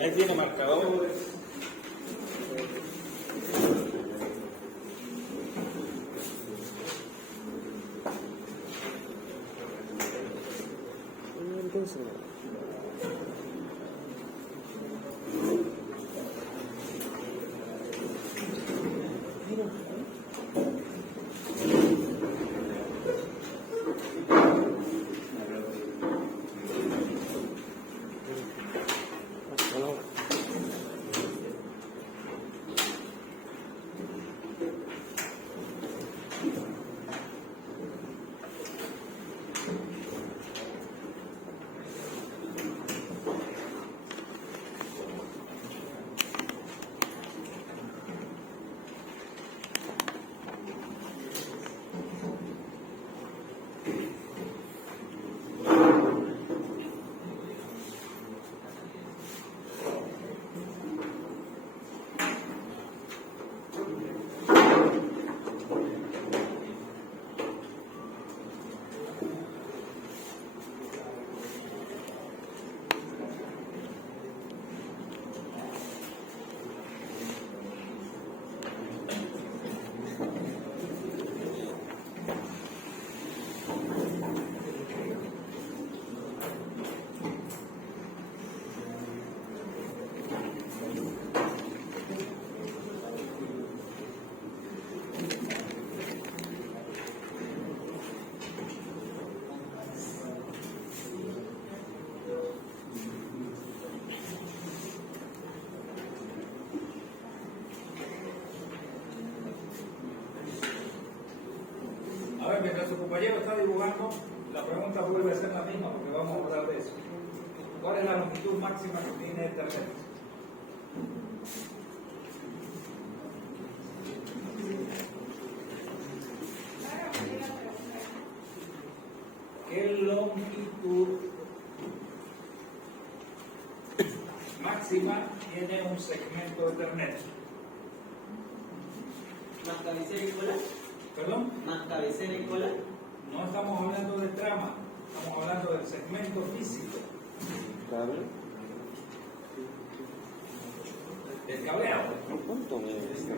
Ahí tiene marcadores. Mientras su compañero está dibujando, la pregunta vuelve a ser la misma porque vamos a hablar de eso. ¿Cuál es la longitud máxima que tiene Ethernet? ¿Qué longitud máxima tiene un segmento de Ethernet? ¿Más cabecera y cola? ¿Perdón? ¿Más cabecera y cola? No estamos hablando de trama, estamos hablando del segmento físico. ¿Cable? Del cableado. ¿Cuánto mide esto?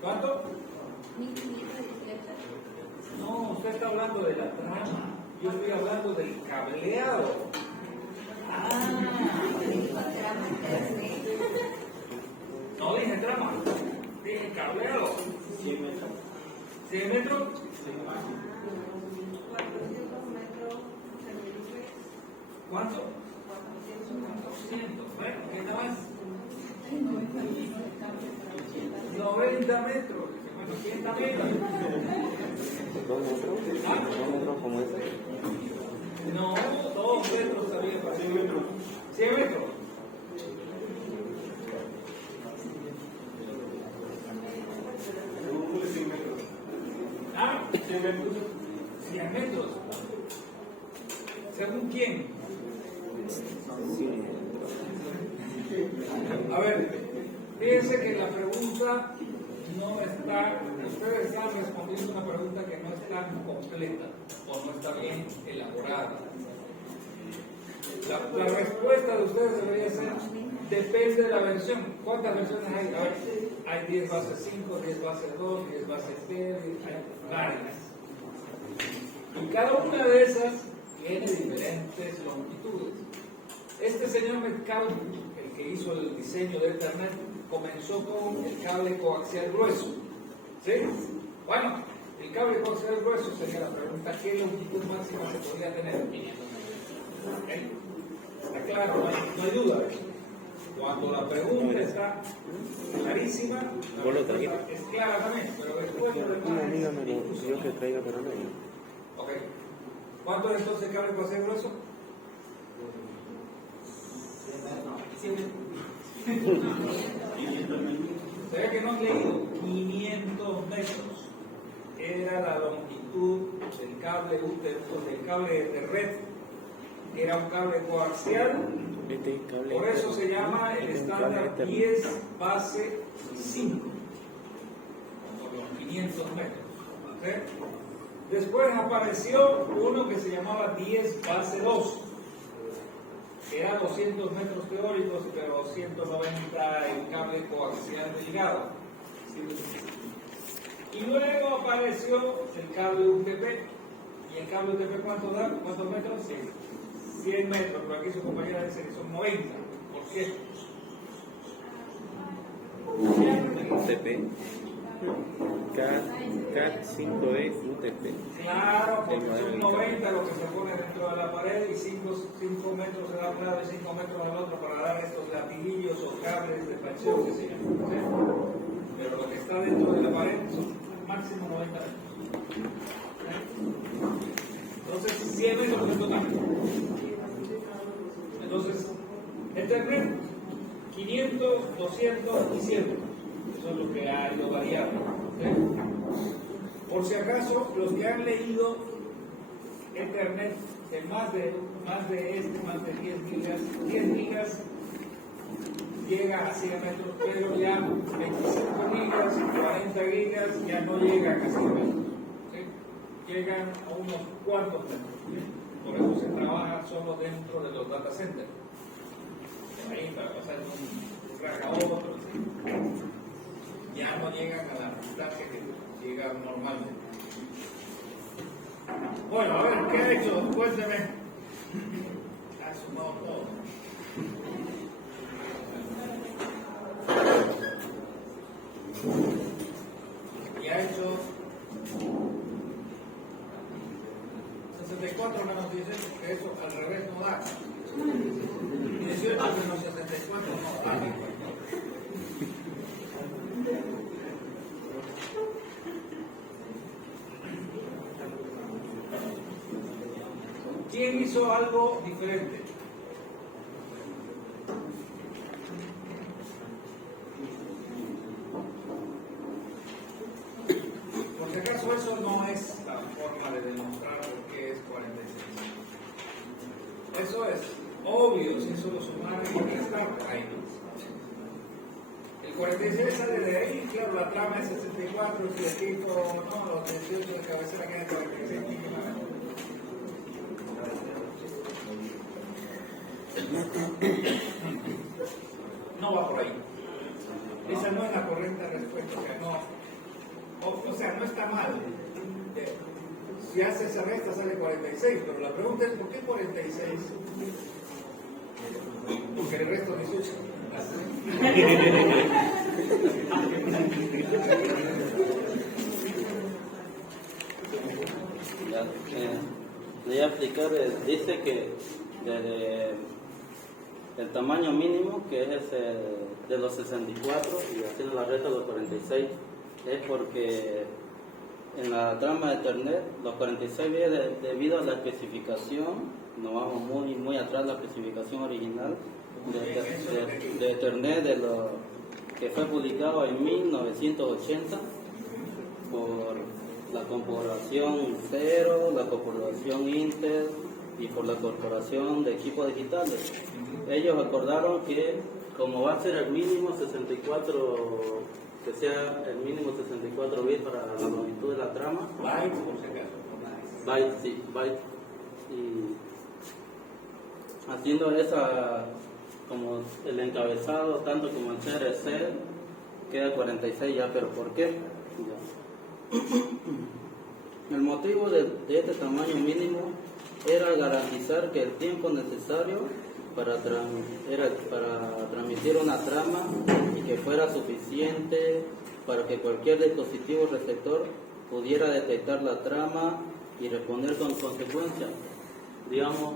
¿Cuánto? No, usted está hablando de la trama. Yo estoy hablando del cableado. No dije trama, dije cableado. 100 metros. 100 metros. 400 metros. ¿Cuánto? 400. Bueno, ¿qué tal más? 90 metros. Bueno, 80 metros. 2 metros. ¿Ah? 2 metros como este. No, 2 metros también para 100 metros. 100 metros. ¿Ah? 100 metros. 100 metros. ¿Según quién? A ver, fíjense que la pregunta no está, ustedes están respondiendo una pregunta que no está completa o no está bien elaborada. La respuesta de ustedes debería ser, depende de la versión. ¿Cuántas versiones hay? A ver, hay 10 base 5, 10 base 2, 10 base T, hay varias. Y cada una de esas tiene diferentes longitudes. Este señor Metcalfe, el que hizo el diseño de Ethernet, comenzó con el cable coaxial grueso. ¿Sí? Bueno, el cable coaxial grueso sería la pregunta, ¿qué longitud máxima se podría tener? ¿Okay? Está claro, no hay duda de eso. Cuando la pregunta está clarísima, la respuesta es clara también, pero después lo demás Una amiga me lo pidió que traiga para mí. Ok. ¿Cuánto es entonces el cable coaxial grueso? 100 metros. Se ve que no han leído 500 metros. Era la longitud del cable de red. Era un cable coaxial. Por eso se llama el estándar 10 base 5. Por los 500 Después apareció uno que se llamaba 10 base 2. Era 200 metros teóricos, pero 190 en cable coaxial de llegada. Y luego apareció el cable UTP. ¿Y el cable UTP cuánto da? ¿Cuántos metros? 100 metros, pero aquí su compañera dice que son 90. ¿Por qué? UTP. CAT 5E UTP. Claro, porque son 90 lo que se pone dentro de la pared y 5 metros de un lado y 5 metros del otro para dar estos latiguillos o cables de fracción que se llaman. ¿Sí? Pero lo que está dentro de la pared son máximo 90 metros. Entonces, 100 metros en total. Entonces, Ethernet, 500, 200 y 100. Eso es lo que ha ido variando. ¿Sí? Por si acaso, los que han leído Ethernet de más de 10 gigas, 10 gigas llega a 100 metros, pero ya 25 gigas, 40 gigas ya no llegan a 100 metros. ¿Sí? Llegan a unos cuantos metros. ¿Sí? Por eso se trabaja solo dentro de los data centers. Ahí para pasar un crack a otro. ¿Sí? Ya no llegan a la distancia que llegan normalmente. Bueno, a ver, ¿qué ha hecho? Cuénteme. Ha sumado todo. Y ha hecho 64 menos 18, porque eso al revés no da. 18 menos 74 no da. ¿Quién hizo algo diferente? Por si acaso eso no es la forma de demostrar por qué es 46. Eso es obvio, si eso lo sumar y restar ahí. El 46 sale de ahí, claro, la trama es 64, si el tipo, no, los 18 de cabecera quedan 46. No va por ahí. Esa no es la correcta respuesta. O sea, no está mal. Si hace esa resta sale 46, pero la pregunta es ¿por qué 46? Porque el resto 18. Le voy a explicar, dice que desde el tamaño mínimo, que es de los 64 y haciendo la resta de los 46, es porque en la trama de Ethernet los 46 viene debido a la especificación, nos vamos muy atrás de la especificación original de Ethernet que fue publicado en 1980 por la corporación Cero, la corporación Intel y por la corporación de equipos digitales. Ellos acordaron que como va a ser el mínimo 64, que sea el mínimo 64 bits para la longitud de la trama. Bytes, por si acaso. Bytes, sí, bytes. Y haciendo esa, como el encabezado, tanto como el CRC, queda 46 ya, pero ¿por qué? Ya. El motivo de este tamaño mínimo era garantizar que el tiempo necesario para transmitir una trama y que fuera suficiente para que cualquier dispositivo receptor pudiera detectar la trama y responder con consecuencia. Digamos,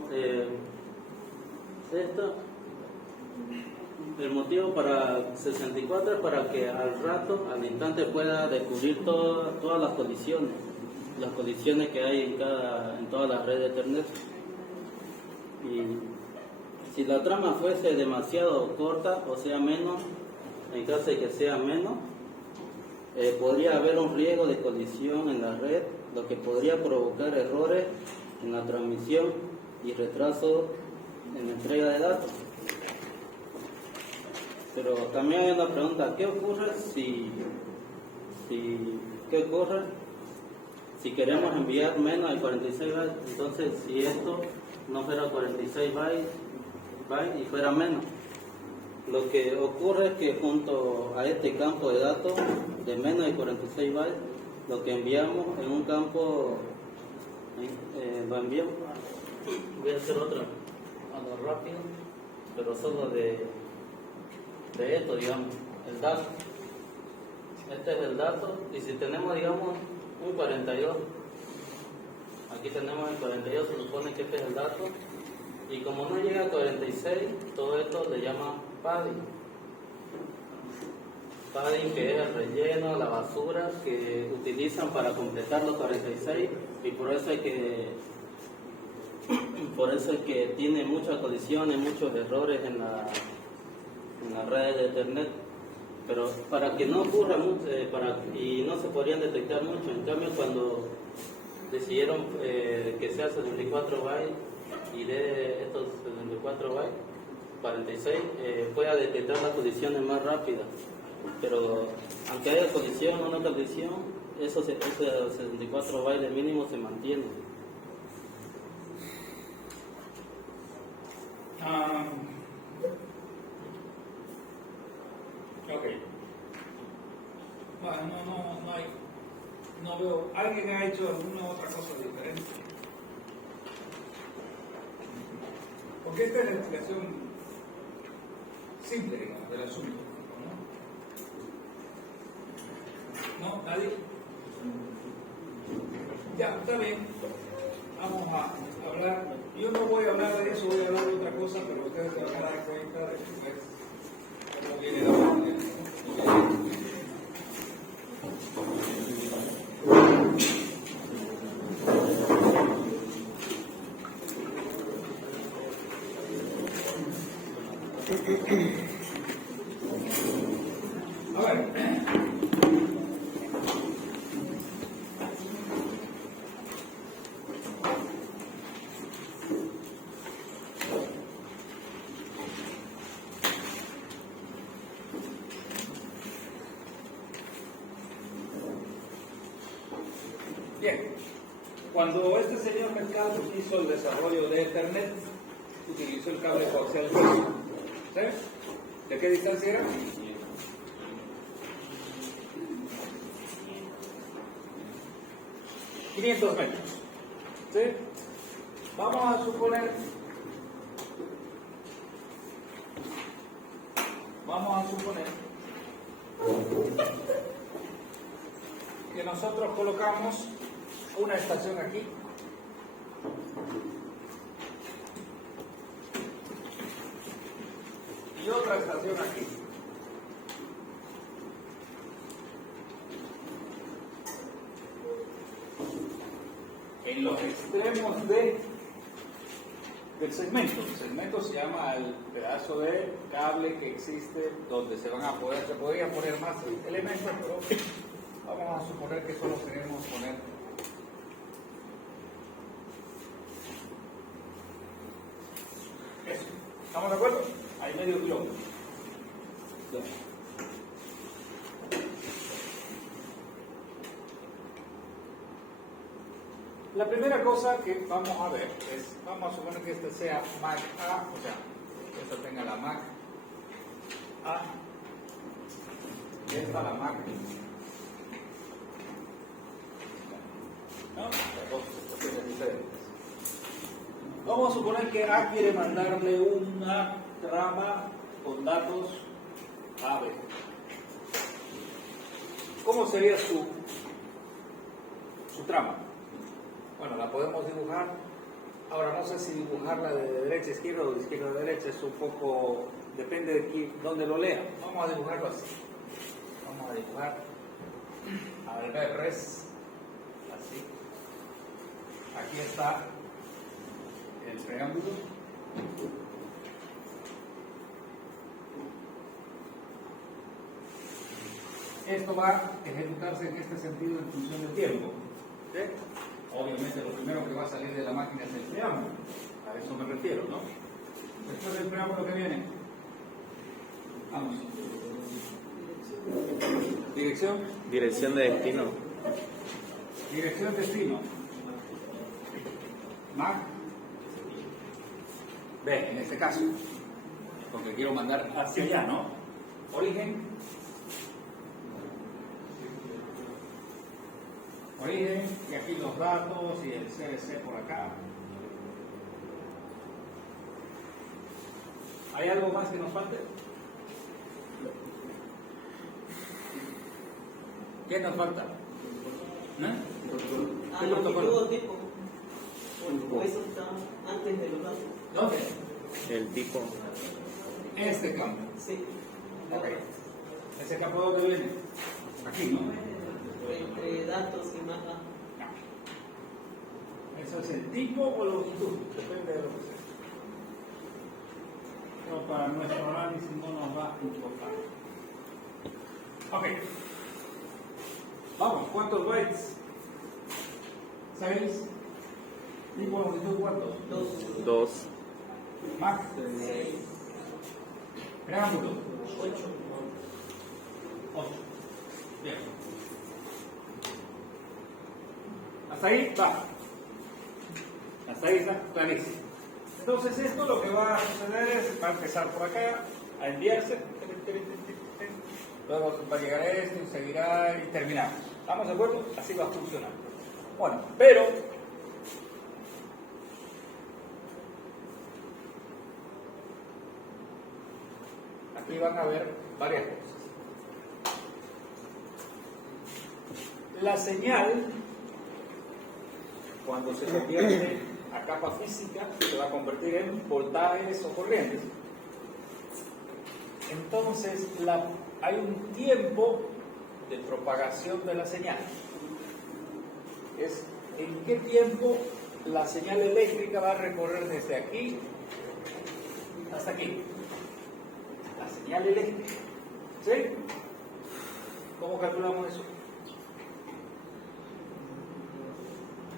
el motivo para 64 es para que al rato, al instante, pueda descubrir todas las colisiones que hay en todas las redes de Ethernet. Y si la trama fuese demasiado corta, o sea menos, en caso de que sea menos, podría haber un riesgo de colisión en la red, lo que podría provocar errores en la transmisión y retraso en la entrega de datos. Pero también hay una pregunta: ¿qué ocurre Si queremos enviar menos de 46 bytes, entonces si esto no fuera 46 bytes y fuera menos, lo que ocurre es que junto a este campo de datos de menos de 46 bytes, lo que enviamos en un campo, lo enviamos, voy a hacer otro, algo rápido, pero solo de esto, digamos, el dato. Este es el dato, y si tenemos, digamos, un 42, aquí tenemos el 42, se supone que este es el dato, y como no llega a 46, todo esto le llama padding. Padding, que es el relleno, la basura que utilizan para completar los 46, y por eso es que tiene muchas colisiones, muchos errores en la red de internet. Pero para que no ocurra mucho, y no se podrían detectar mucho, en cambio cuando decidieron que sea 74 bytes y de estos 74 bytes, 46, pueda detectar las colisiones más rápidas. Pero aunque haya colisión o no colisión, esos 64 bytes de mínimo se mantienen. Ok. Bueno, no veo. ¿Alguien ha hecho alguna otra cosa diferente? Porque esta es la explicación simple, digamos, del asunto, ¿no? ¿No? ¿Nadie? Ya, está bien. Vamos a hablar. Yo no voy a hablar de eso, voy a hablar de otra cosa, pero ustedes se van a dar cuenta de que cómo viene la materia. A ver. Bien, cuando este señor Mercado hizo el desarrollo de Ethernet, utilizó el cable coaxial grueso. ¿Sí? ¿De qué distancia era? 500 metros. ¿Sí? Vamos a suponer que nosotros colocamos una estación aquí y otra estación aquí. En los extremos del segmento. El segmento se llama el pedazo de cable que existe donde se podrían poner más elementos, pero vamos a suponer que solo queremos poner eso. ¿Estamos de acuerdo? Hay medio kilómetro. La primera cosa que vamos a ver es, vamos a suponer que este sea MAC A, o sea, que esto tenga la MAC A, y esta la MAC B. ¿No? Las dos estaciones diferentes. Vamos a suponer que A quiere mandarle una trama con datos A, B. ¿Cómo sería su trama? Bueno, la podemos dibujar. Ahora no sé si dibujarla de derecha a izquierda o de izquierda a derecha, es un poco, depende de dónde lo lea. Vamos a dibujarlo así. Vamos a dibujar al revés, así. Aquí está el triángulo. Esto va a ejecutarse en este sentido en función del tiempo. ¿Sí? Obviamente lo primero que va a salir de la máquina es el preámbulo, a eso me refiero, ¿no? Después del preámbulo que viene, vamos. Dirección. Dirección de destino. Dirección destino. MAC. B, en este caso. Porque quiero mandar hacia allá, ¿no? Origen. Origen, y aquí los datos y el CBC por acá. ¿Hay algo más que nos falte? ¿Qué nos falta? ¿No? Ah, ¿Qué el protocolo? tipo. O eso está antes de los datos. ¿Dónde? El tipo. Este campo. Sí. Ok. ¿Ese campo dónde viene? Aquí, ¿no? Entre datos y más datos. Eso es el tipo o longitud, depende de lo que sea. Pero para nuestro análisis no nos va a importar. Ok. Vamos, ¿cuántos bytes? 6. Tipo longitud, ¿cuántos? 2. Max. 6. Preámbulo. 8. 8. Bien. Hasta ahí va. Hasta ahí está clarísimo. Entonces esto lo que va a suceder es, va a empezar por acá, a enviarse, luego va a llegar a esto y seguirá y terminamos. ¿Estamos de acuerdo? Así va a funcionar. Bueno, pero aquí van a ver varias cosas. La señal, cuando se convierte a capa física, se va a convertir en voltajes o corrientes. Entonces, hay un tiempo de propagación de la señal. Es en qué tiempo la señal eléctrica va a recorrer desde aquí hasta aquí. La señal eléctrica. ¿Sí? ¿Cómo calculamos eso?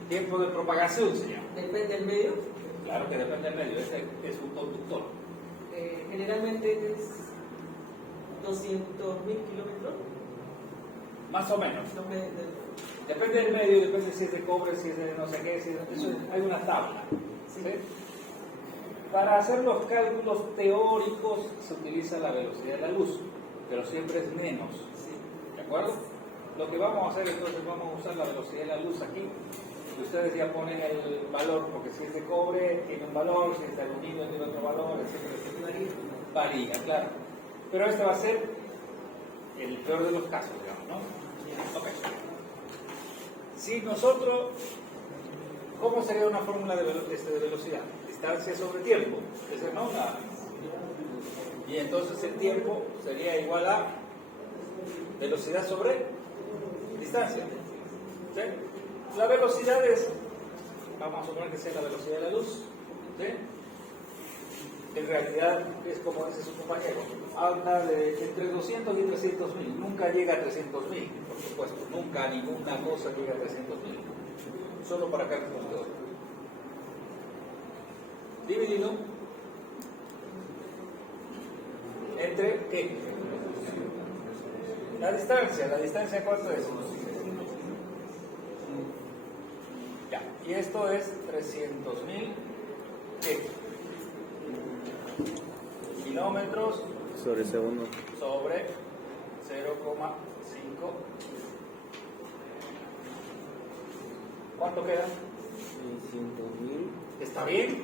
Tiempo de propagación se llama. Depende del medio. Claro que depende del medio, este es un conductor. Generalmente es 200.000 kilómetros. Más o menos. No me- Depende del medio, depende si es de cobre, si es de no sé qué, si es de, eso hay una tabla. ¿Sí? Para hacer los cálculos teóricos se utiliza la velocidad de la luz, pero siempre es menos. ¿De acuerdo? Lo que vamos a hacer entonces, vamos a usar la velocidad de la luz aquí. Y ustedes ya ponen el valor, porque si es de cobre tiene un valor, si es de aluminio tiene otro valor, etcétera. Varía, claro. Pero este va a ser el peor de los casos, digamos, ¿no? Ok. Si nosotros, ¿cómo sería una fórmula de velocidad? Distancia sobre tiempo. Esa es no y entonces el tiempo sería igual a velocidad sobre distancia. ¿Sí? La velocidad es, vamos a suponer que sea la velocidad de la luz. ¿Sí? En realidad es como dice su compañero, habla de entre 200 y 300 mil, nunca llega a 300 mil, por supuesto, nunca ninguna cosa llega a 300 mil, solo para cálculos teóricos. Dividido entre ¿qué? La distancia ¿cuánto es? Ya, y esto es 300.000 ¿qué? Kilómetros Sobre segundo. sobre 0,5. ¿Cuánto queda? 600.000. ¿Está bien?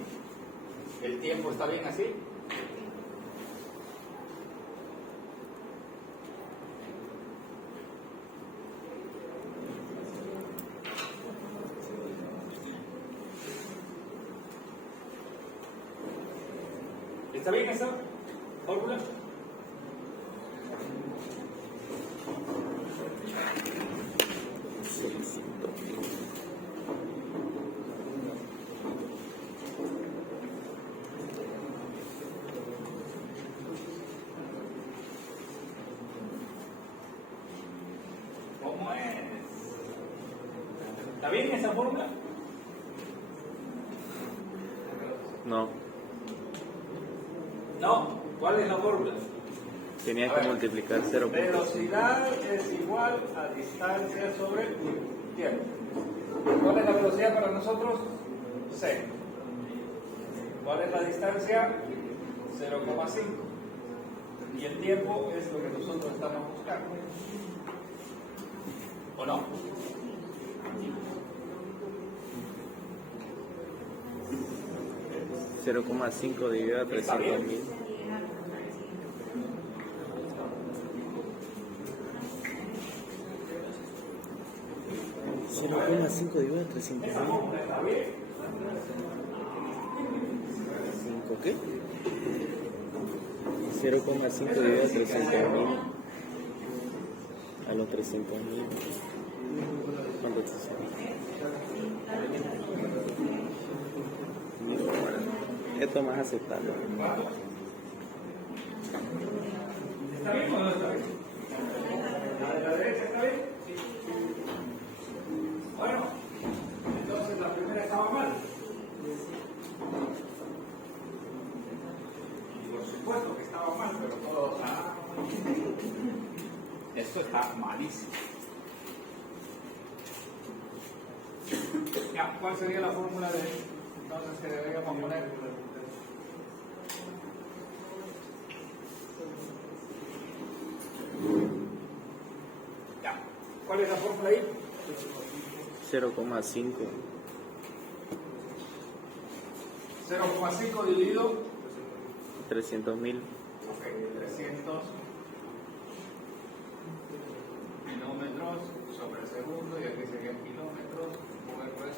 ¿El tiempo está bien así? ¿Está bien esa fórmula? ¿Cómo es? ¿Está bien esa fórmula? No. No. ¿Cuál es la fórmula? Tenía A que ver, multiplicar 0.5. velocidad es igual a distancia sobre tiempo. ¿Cuál es la velocidad para nosotros? C. ¿Cuál es la distancia? 0,5. Y el tiempo es lo que nosotros estamos buscando. ¿O no? $0,5 dividido a 300.000. $0,5 dividido a 300.000. Esa fórmula está bien. ¿5 qué? 0,5 dividido a 300.000. A los 300.000. ¿Cuánto te sale? Esto más aceptable. ¿Está bien o no está bien? ¿La de la derecha está bien? Sí. Bueno, entonces la primera estaba mal. Y por supuesto que estaba mal, pero todos. Esto está malísimo. Ya, ¿cuál sería la fórmula de entonces que deberíamos poner? Ya, ¿cuál es la fórmula ahí? 0,5. 0,5 dividido 300.000. ok, 300 kilómetros sobre segundo, y aquí serían kilómetros, luego esto es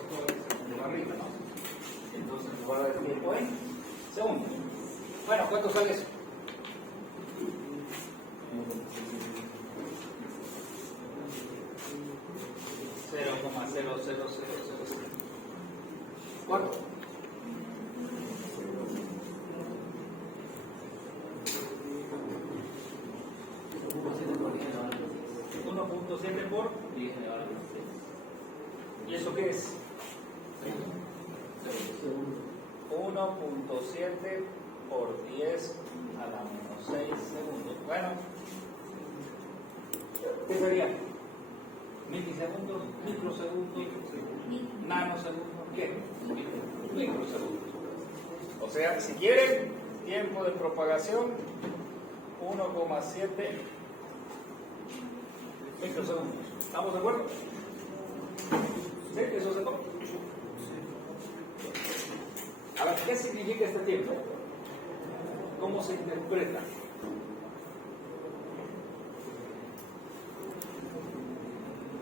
segundo arriba, ¿no? Entonces nos va a dar el tiempo en segundos. Bueno, ¿cuánto sale eso? ¿Cuánto? ¿1.7 por 10 elevado a la menos 6? ¿Y eso qué es? 1.7 por 10 a la menos 6 segundos. Bueno, ¿qué sería? ¿Milisegundos? ¿Microsegundos? ¿Nanosegundos? ¿Qué? Microsegundos. O sea, si quieren, tiempo de propagación 1,7 microsegundos. ¿Estamos de acuerdo? ¿Sí? ¿Eso se toma? A ver, ¿qué significa este tiempo? ¿Cómo se interpreta?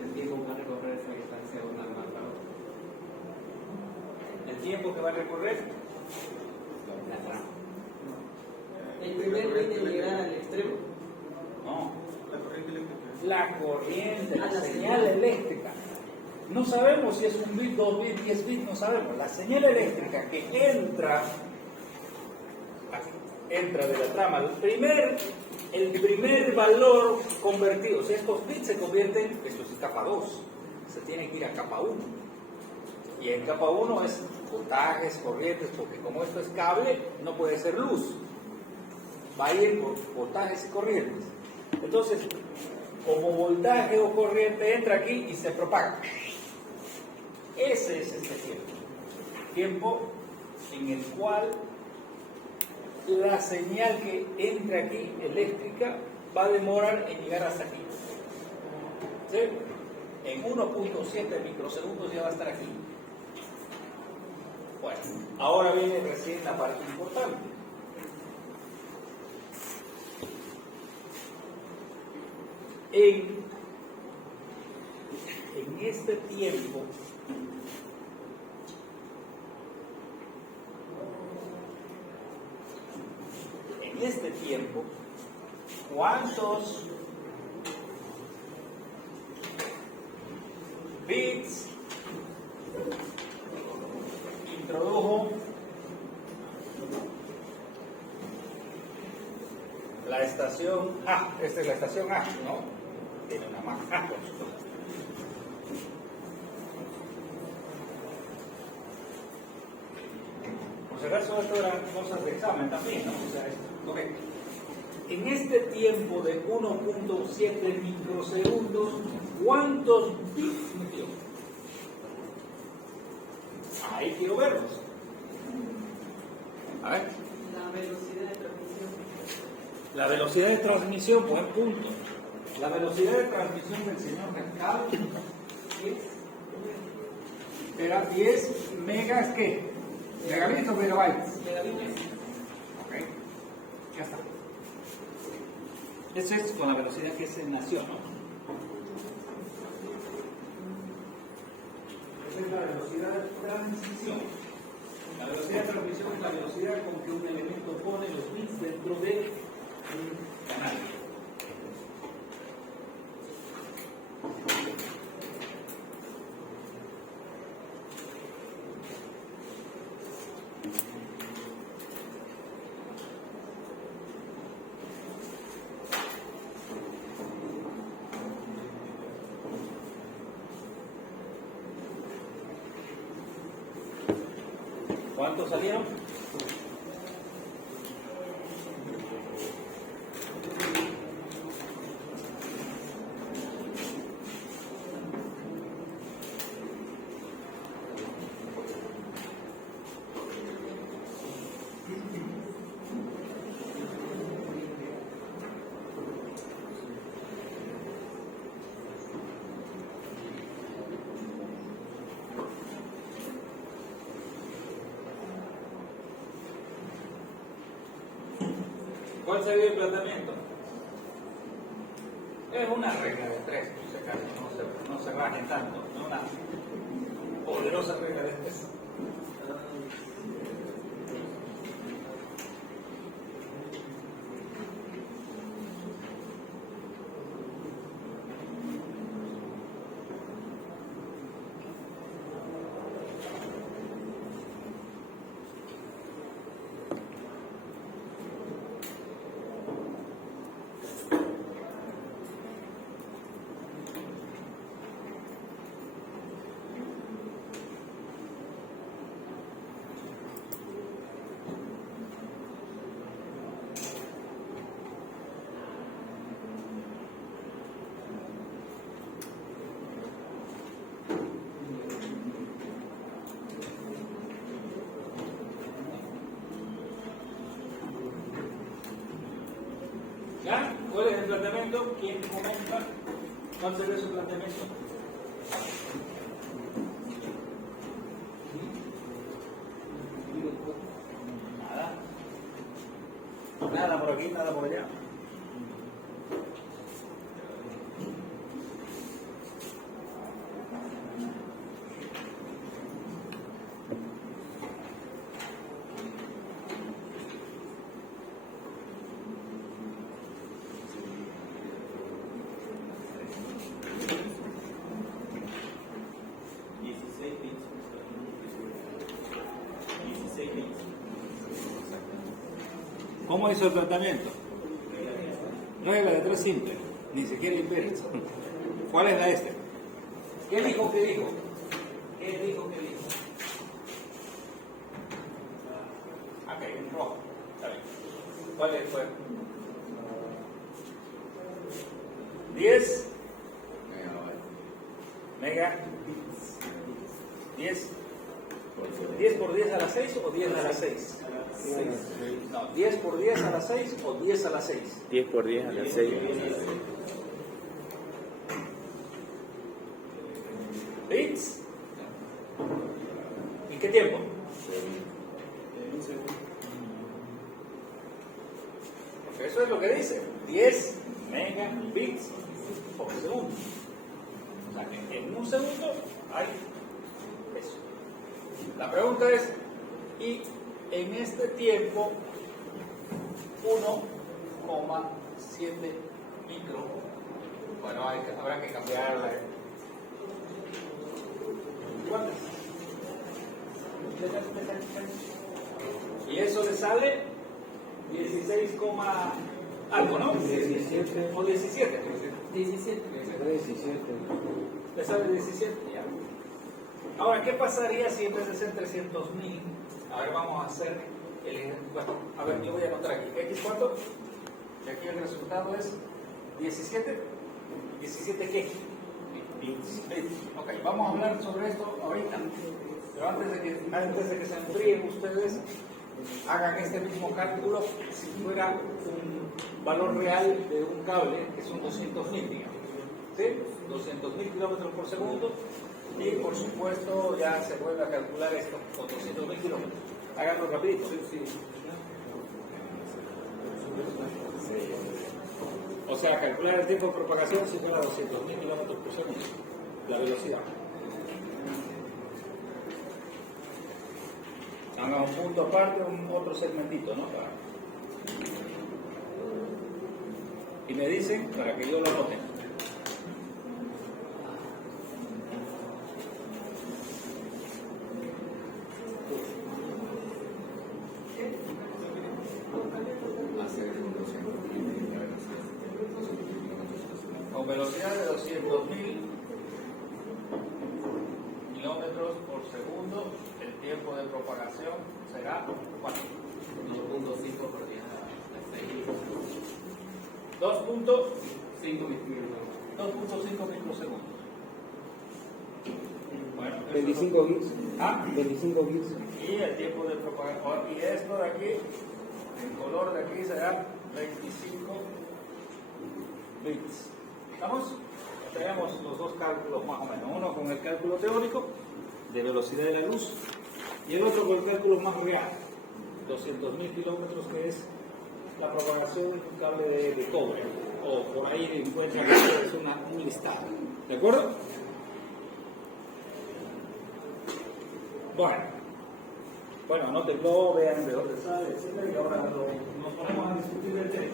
El tiempo que va a recorrer esa distancia de una lugar para otro. El tiempo que va a recorrer. El primer bit de llegar al extremo. No. La corriente, la señal eléctrica. No sabemos si es un bit, 2 bits, 10 bits, no sabemos. La señal eléctrica que entra de la trama, el primer valor convertido, si estos bits se convierten, esto es capa 2, se tiene que ir a capa 1. Y en capa 1 es voltajes, corrientes, porque como esto es cable, no puede ser luz. Va a ir por voltajes y corrientes. Entonces, como voltaje o corriente entra aquí y se propaga. Ese es este tiempo. Tiempo en el cual la señal que entra aquí, eléctrica, va a demorar en llegar hasta aquí. ¿Sí? En 1.7 microsegundos ya va a estar aquí. Bueno, ahora viene recién la parte importante. En este tiempo, ¿cuántos bits introdujo la estación A? Esta es la estación A, ¿no? Tiene una más A, por supuesto. Por si acaso esto eran cosas de examen también, ¿no? O sea, esto, ok. en este tiempo de 1.7 microsegundos, ¿cuántos bits metió? Ahí quiero verlos. A ver. La velocidad de transmisión. La velocidad de transmisión, buen punto. La velocidad de transmisión del señor Mercado era 10 megas, ¿qué? ¿Megabits o megabytes? Megabytes. Ok, ya está. Eso es con la velocidad que se nació, ¿no? Esa es la velocidad de transmisión. La velocidad de transmisión es la velocidad con que un elemento pone los bits dentro de un canal. ¿Cuántos salieron? ¿Cuál sería el planteamiento? Es una regla de 3, por si acaso, no se rajen tanto, no una poderosa regla de 3. ¿Ya? ¿Cuál es el planteamiento? ¿Quién comenta? ¿Cuál sería su planteamiento? Nada. Nada por aquí, nada por allá. ¿Cómo hizo el planteamiento? Regla de 3 simple, ni siquiera inversa. ¿Cuál es la este? ¿Qué dijo que dijo? ¿Qué dijo que dijo? Ok, en rojo. Está bien. ¿Cuál fue? 10 megabits. 10 por 10 a la 6 o 10 a la 6. No, 10 por 10 a la 6 o 10 a la 6. 10 por 10 a la 6. ¿Bits? ¿En qué tiempo? Porque eso es lo que dice. 10 megabits por segundo. O sea, que en un segundo hay eso. La pregunta es, ¿y en este tiempo 1,7 micro? Bueno, habrá que cambiarla. ¿Cuánto? Y eso le sale 16, algo, ¿no? 17. O 17. 17. Le sale 17 ya. Ahora, ¿qué pasaría si en vez de ser 300.000? A ver, vamos a hacer el ejemplo. Bueno, a ver, yo voy a anotar aquí. ¿X cuánto? Y aquí el resultado es 17. ¿17 qué? Bits. Ok, vamos a hablar sobre esto ahorita. Pero antes de que se enfríen ustedes, hagan este mismo cálculo si fuera un valor real de un cable, que son 200.000, digamos. ¿Sí? 200.000 kilómetros por segundo. Y por supuesto ya se vuelve a calcular esto con 200.000 kilómetros. Háganlo rapidito. O sea, calcular el tiempo de propagación si fuera 200.000 kilómetros por segundo. La velocidad. Hagan un punto aparte, otro segmentito, ¿no? Y me dicen para que yo lo anote. Con velocidad de 200.000 kilómetros por segundo, el tiempo de propagación será ¿cuánto? 2.5 por 10 a 6. 2.5 microsegundos. Bueno, 25 bits. Ah, 25 bits. y el tiempo de propagación. Y esto de aquí, el color de aquí será 25 bits. ¿Estamos? Tenemos los dos cálculos más o menos. Uno con el cálculo teórico de velocidad de la luz y el otro con el cálculo más real, 200.000 kilómetros, que es la propagación de un cable de cobre. O por ahí encuentran ustedes un listado. ¿De acuerdo? Bueno, anótenlo, vean de dónde sale, etc. Y ahora nos ponemos a discutir el tema.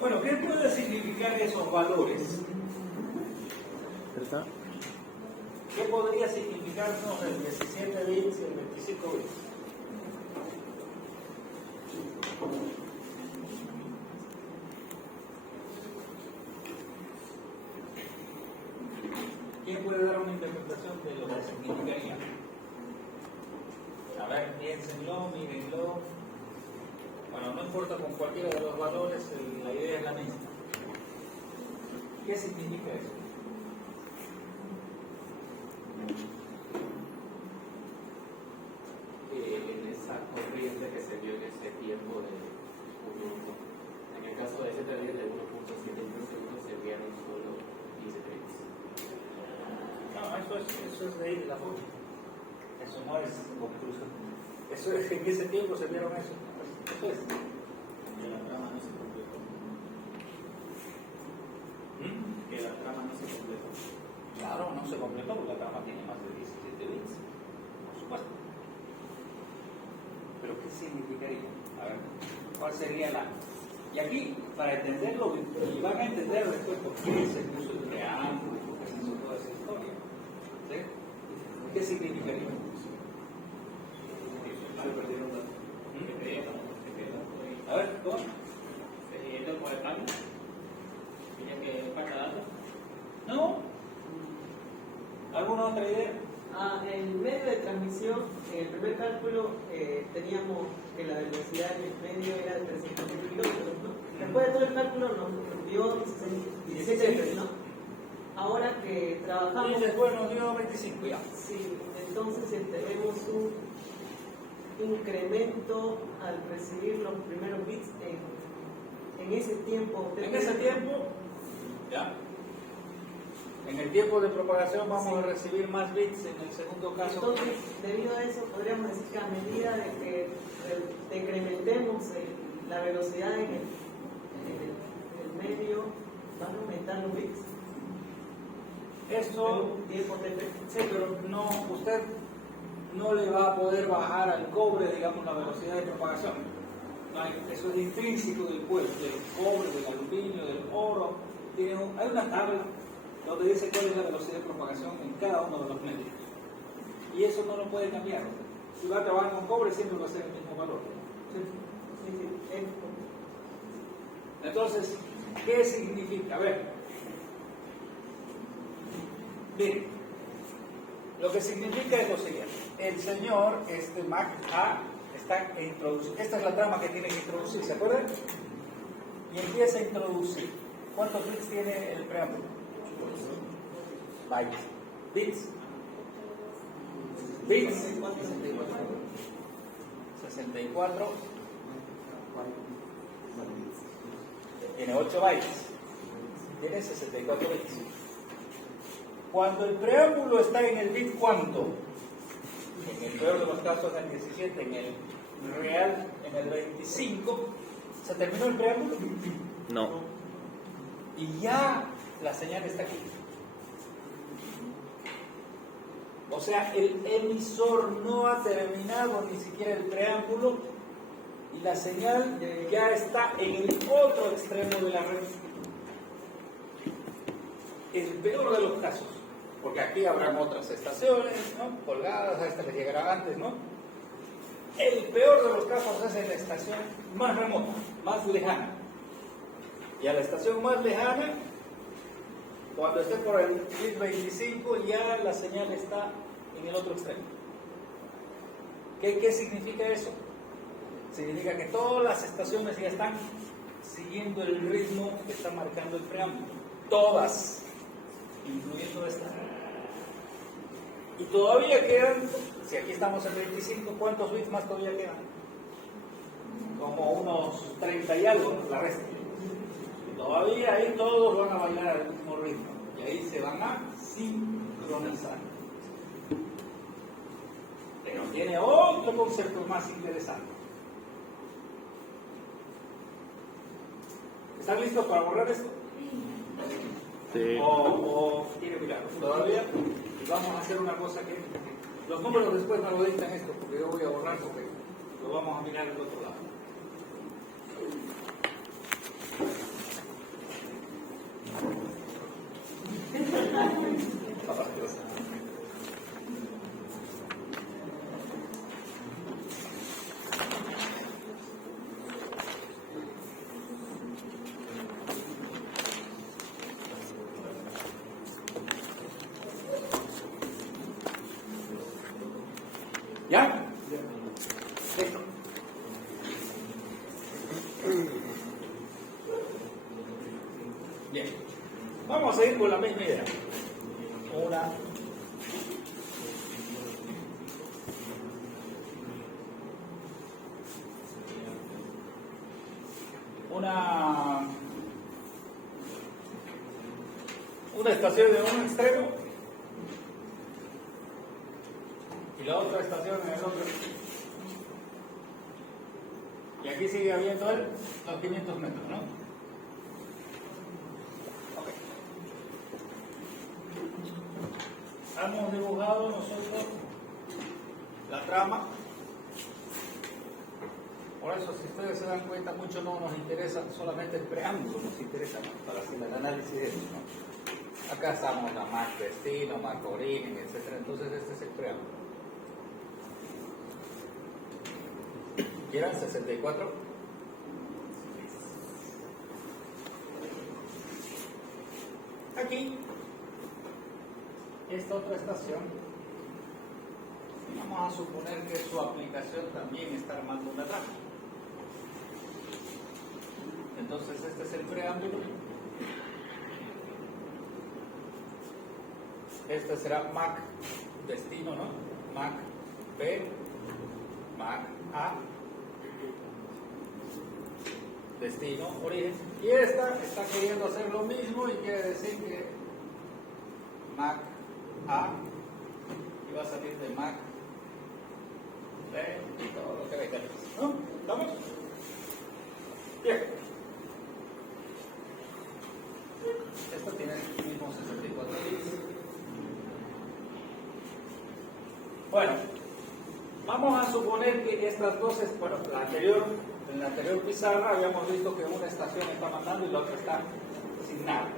Bueno, ¿qué puede significar esos valores? ¿Verdad? ¿Qué podría significarnos el 17 bits y el 25 bits? ¿Quién puede dar una interpretación de lo que significaría? A ver, piénsenlo, mírenlo. Bueno, no importa con cualquiera de los valores, la idea es la misma. ¿Qué significa eso? En esa corriente que se vio en ese tiempo en el caso de ese taller de 1.7 microsegundos se enviaron solo 15 bits. No, eso es de ahí de la foto. Eso no es conclusión. Eso es que en ese tiempo se vieron eso. Eso es. Que la trama no se completó. Que la trama no se completó. Claro, no se completó porque la trama tiene más de 17 bits. Por supuesto. Pero ¿qué significaría? A ver, ¿cuál sería la...? Y aquí, para entenderlo, y van a entender después por qué se puso el preámbulo, por qué se hizo toda esa historia. ¿Sí? ¿Qué significaría? A ver, ¿cómo? ¿Esto por el cambio? ¿Tenía que falta datos? ¿No? ¿Alguna otra idea? En medio de transmisión, en el primer cálculo teníamos que la velocidad en el medio era de 300.000 kilómetros, ¿no? Después de todo el cálculo nos dio 17 bits, ¿no? Ahora que trabajamos... Y después nos dio 25 ya. Sí, entonces vemos un incremento al recibir los primeros bits en ese tiempo. En ese tiempo, ya. En el tiempo de propagación vamos a recibir más bits en el segundo caso. Entonces, debido a eso, podríamos decir que a medida de que decrementemos la velocidad en el medio, van a aumentar los bits. Eso, Tiempo de sí, pero no, usted no le va a poder bajar al cobre, digamos, la velocidad de propagación. Eso es intrínseco del cobre, del aluminio, del oro. Hay una tabla donde dice cuál es la velocidad de propagación en cada uno de los medios. Y eso no lo puede cambiar. Si va a trabajar con cobre, siempre va a ser el mismo valor. Entonces, ¿qué significa? A ver. Miren, lo que significa es lo siguiente. El señor, Mac A, está introduciendo. Esta es la trama que tiene que introducir, ¿se acuerdan? Y empieza a introducir. ¿Cuántos bits tiene el preámbulo? Bytes. Bits. Bits. 64. Tiene 8 bytes. Tiene 64 bits. Cuando el preámbulo está en el bit ¿cuánto? En el peor de los casos en el 17, en el real en el 25. ¿Se terminó el preámbulo? No. Y ya la señal está aquí. O sea, el emisor no ha terminado ni siquiera el preámbulo y la señal ya está en el otro extremo de la red. El peor de los casos, porque aquí habrán otras estaciones, ¿no? Colgadas, a esta les llegará antes, ¿no? El peor de los casos es en la estación más remota, más lejana. Y a la estación más lejana, cuando esté por el bit 25, ya la señal está en el otro extremo. ¿Qué significa eso? Significa que todas las estaciones ya están siguiendo el ritmo que está marcando el preámbulo. Todas, incluyendo esta. Y todavía quedan, si aquí estamos en 25, ¿cuántos bits más todavía quedan? Como unos 30 y algo, la resta. Todavía ahí todos van a bailar al mismo ritmo y ahí se van a sincronizar. Pero tiene otro concepto más interesante. ¿Están listos para borrar esto? Sí. O quiere mirar. Todavía vamos a hacer una cosa que los números después no lo dictan esto porque yo voy a borrar porque lo vamos a mirar del otro lado. ¿Ya? Listo. Bien. Vamos a ir con la misma idea. Una estación de un extremo y la otra estación en el otro. Y aquí sigue habiendo los 500 metros, ¿no? Ok. Hemos dibujado nosotros la trama. Por eso, si ustedes se dan cuenta, mucho no nos interesa solamente el preámbulo, nos interesa más para hacer el análisis de eso, ¿no? Acá estamos la Mac destino, Mac origen, etc. Entonces este es el preámbulo. ¿Quieran 64? Aquí, esta otra estación, vamos a suponer que su aplicación también está armando una trama. Entonces este es el preámbulo. Este será Mac destino, ¿no? Mac B, Mac A, destino, origen. Y esta está queriendo hacer lo mismo y quiere decir que Mac A y va a salir de Mac B y todo lo que venga. ¿No? ¿Estamos? Bien. Esto tiene el mismo 64 bits. Bueno, Vamos a suponer que estas dos, bueno, en la anterior pizarra habíamos visto que una estación está mandando y la otra está sin nada.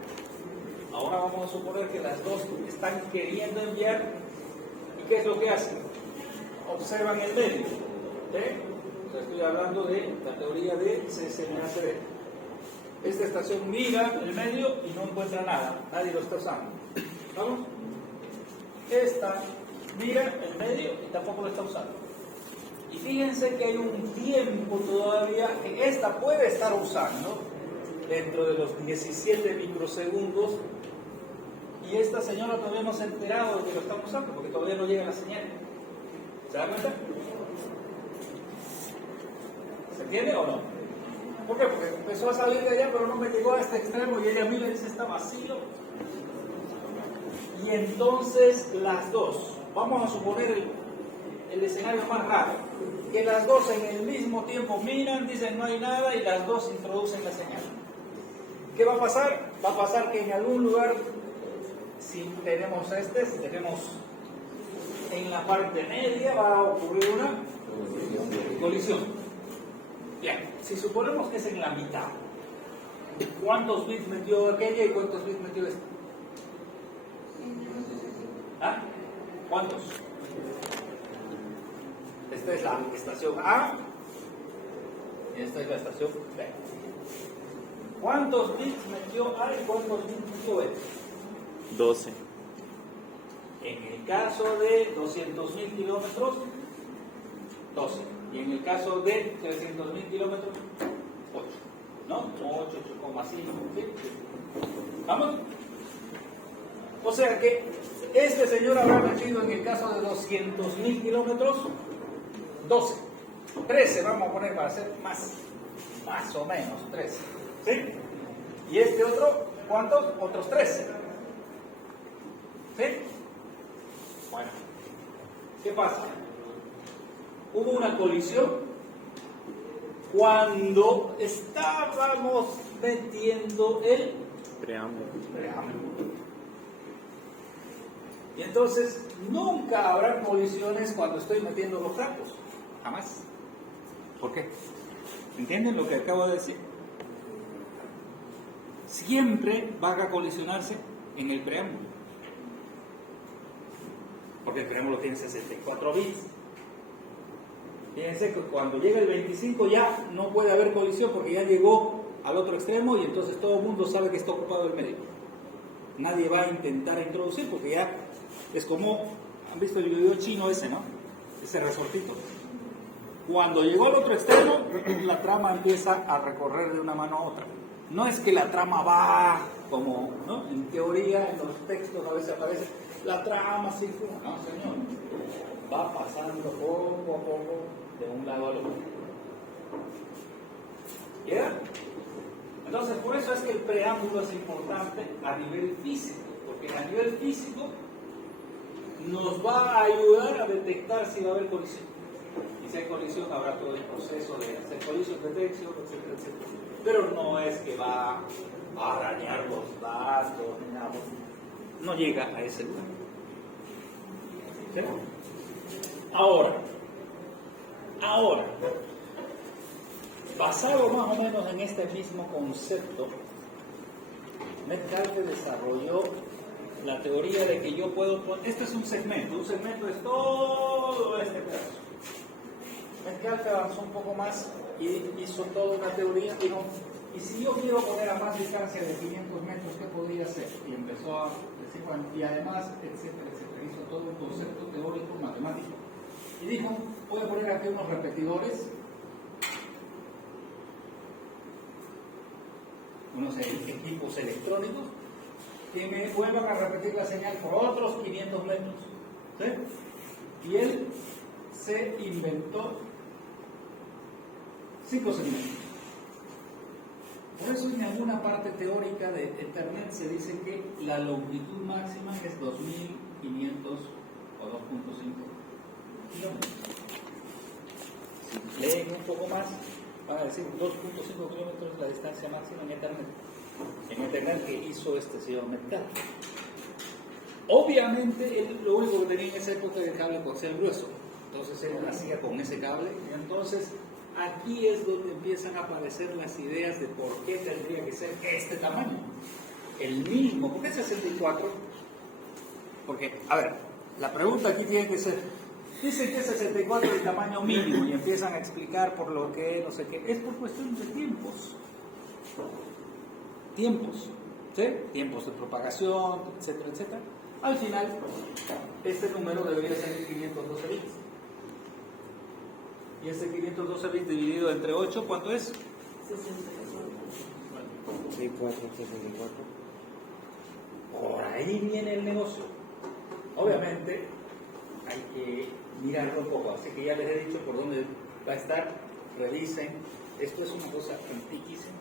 Ahora vamos a suponer que las dos están queriendo enviar. ¿Y qué es lo que hacen? Observan el medio. ¿Sí? O sea, estoy hablando de la teoría de CSMACD. Esta estación mira el medio y no encuentra nada. Nadie lo está usando. ¿Vamos? Esta mira el medio y tampoco lo está usando. Y fíjense que hay un tiempo todavía que esta puede estar usando dentro de los 17 microsegundos y esta señora todavía no se ha enterado de que lo están usando porque todavía no llega la señal. ¿Se da cuenta? ¿Se entiende o no? ¿Por qué? Porque empezó a salir de allá pero no me llegó a este extremo y ella mira y dice está vacío. Y entonces las dos, vamos a suponer el escenario más raro, que las dos en el mismo tiempo miran, dicen no hay nada y las dos introducen la señal. ¿Qué va a pasar? Va a pasar que en algún lugar, si tenemos en la parte media va a ocurrir una colisión. Bien, si suponemos que es en la mitad, ¿cuántos bits metió aquella y cuántos bits metió esta? ¿Ah? ¿Cuántos? Esta es la estación A y esta es la estación B. ¿Cuántos bits metió A y cuántos bits metió B? 12. En el caso de 200.000 kilómetros, 12. Y en el caso de 300.000 kilómetros, 8. ¿No? 8, 8,5. ¿Sí? ¿Vamos? O sea que este señor habrá metido en el caso de 200.000 kilómetros 12. 13 vamos a poner para hacer más o menos 13. ¿Sí? Y este otro, ¿cuántos? Otros 13. ¿Sí? Bueno, ¿qué pasa? Hubo una colisión cuando estábamos metiendo el Preámbulo. Y entonces nunca habrá colisiones cuando estoy metiendo los trapos. Jamás. ¿Por qué? ¿Entienden lo que acabo de decir? Siempre van a colisionarse en el preámbulo. Porque el preámbulo tiene 64 bits. Fíjense que cuando llega el 25 ya no puede haber colisión porque ya llegó al otro extremo y entonces todo el mundo sabe que está ocupado el medio. Nadie va a intentar introducir porque ya es como, ¿han visto el video chino ese, no? Ese resortito. Cuando llegó al otro extremo, la trama empieza a recorrer de una mano a otra. No es que la trama va como, ¿no? En teoría, en los textos a veces aparece, la trama sí fue. No, señor. Va pasando poco a poco de un lado al otro. ¿Ya? Entonces, por eso es que el preámbulo es importante a nivel físico, porque a nivel físico nos va a ayudar a detectar si va a haber colisión. Y si hay colisión, habrá todo el proceso de hacer collision detection, etcétera, etcétera. Pero no es que va a arañar los datos, ni nada. No llega a ese lugar. ¿Sí? Ahora, basado más o menos en este mismo concepto, Metcalfe desarrolló la teoría de que yo puedo poner, este es un segmento es todo este pedazo. Metcalfe avanzó un poco más y hizo toda una teoría, dijo, y si yo quiero poner a más distancia de 500 metros, ¿qué podría hacer? Y empezó a decir, bueno, y además, etcétera, etcétera, hizo todo un concepto teórico, matemático. Y dijo, voy a poner aquí unos repetidores, unos equipos electrónicos, que me vuelvan a repetir la señal por otros 500 metros. ¿Sí? Y él se inventó 5 segmentos. Por eso en alguna parte teórica de Ethernet se dice que la longitud máxima es 2500 o 2.5 kilómetros. Si leen un poco más, van a decir 2.5 kilómetros es la distancia máxima en Ethernet. En Ethernet que hizo este señor Metcalfe. Obviamente, él lo único que tenía en esa época era el cable coaxial grueso. Entonces él hacía con ese cable. Y entonces aquí es donde empiezan a aparecer las ideas de por qué tendría que ser este tamaño. El mínimo. ¿Por qué 64? Porque, a ver, la pregunta aquí tiene que ser, dicen que 64 es el tamaño mínimo y empiezan a explicar por lo que, no sé qué. Es por cuestión de tiempos. Tiempos. ¿Sí? Tiempos de propagación, etcétera, etcétera. Al final, este número debería ser 512 bits. Y este 512 bits dividido entre 8, ¿cuánto es? 64. Por ahí viene el negocio. Obviamente, hay que mirarlo un poco. Así que ya les he dicho por dónde va a estar. Revisen. Esto es una cosa antiquísima.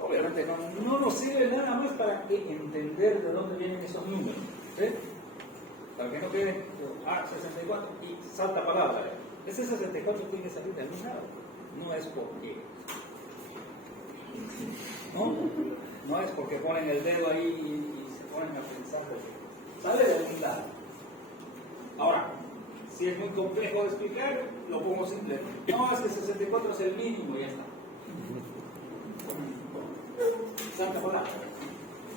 Obviamente no nos sirve nada más para que entender de dónde vienen esos números. ¿Sí? Para que no quede 64 y salta palabra. Ese 64 tiene que salir de algún lado. No es porque. No es porque ponen el dedo ahí y se ponen a pensar. Sale de algún lado. Ahora, si es muy complejo de explicar, lo pongo simple. No, es que 64 es el mínimo y ya está. Santa palabra.